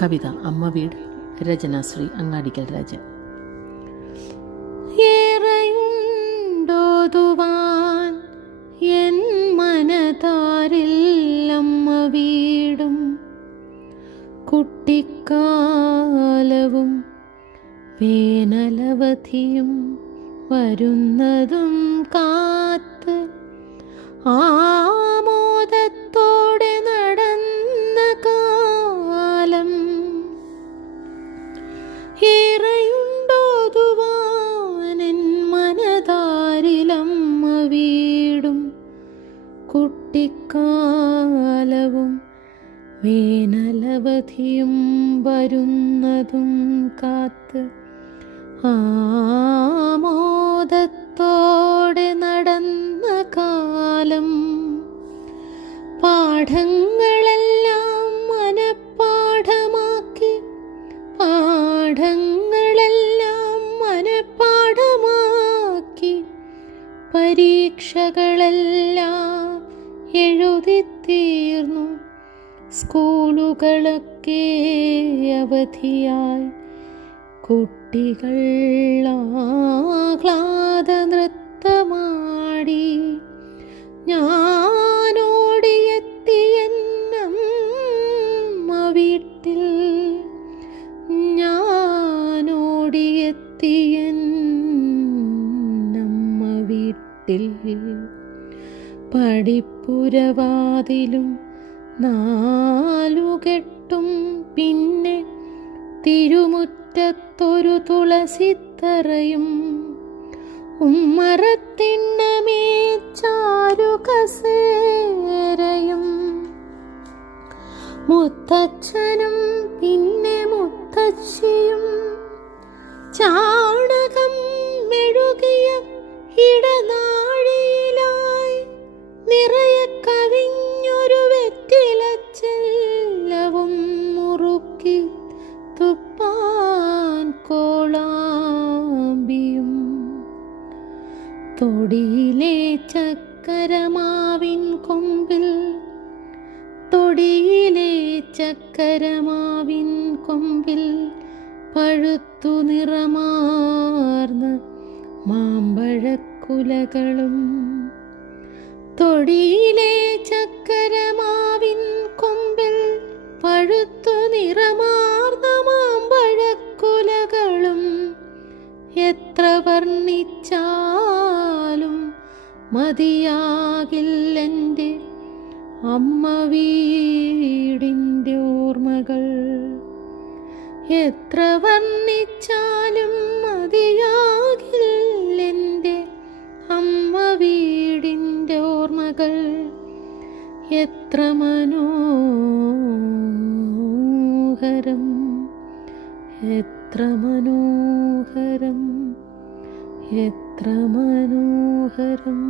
കവിത അമ്മ വീട് രചന ശ്രീ അങ്ങാടിക്കൽ രാജൻ. എൻ മനതാരിൽ വീടും. കുട്ടിക്കാലവും വേനലവധിയും വരുന്നതും കാത്ത് ആമോദത്തോടെ വീടും കുട്ടിക്കാലവും വേനലവധിയും വരുന്നതും കാത്ത് ആമോദത്തോടെ പരീക്ഷകളെല്ലാം എഴുതിത്തീർന്നു. സ്കൂളുകളൊക്കെ അവധിയായി. കുട്ടികൾ ആഹ്ലാദ നൃത്തമാടി. ഞാനോടിയെത്തിയെന്നമ്മ വീട്ടിൽ വീട്ടിൽ പടിപ്പുരവാതിലും നാലുകെട്ടും പിന്നെ തിരുമുറ്റത്തൊരു തുളസിത്തറയും ഉമ്മറത്തിണ്ണമേ ചാരുകസേരയും മുറുക്കി തുപ്പാൻ കോളാമ്പിയും. തൊടിയിലെ ചക്കരമാവിൻ കൊമ്പിൽ തൊടിയിലെ ചക്കരമാവിൻ കൊമ്പിൽ പഴുത്തു നിറമാർന്ന മാമ്പഴക്കുലകളും. തൊടിയിലെ എത്ര വർണിച്ചാലും മതിയാകില്ലെന്റെ അമ്മ വീടിന്റെ ഓർമ്മകൾ. എത്ര വർണിച്ചാലും മതിയാകില്ലെന്റെ അമ്മ വീടിന്റെ ഓർമ്മകൾ. എത്ര മനോഹരം എത്ര മനോഹരം എത്ര മനോഹരം.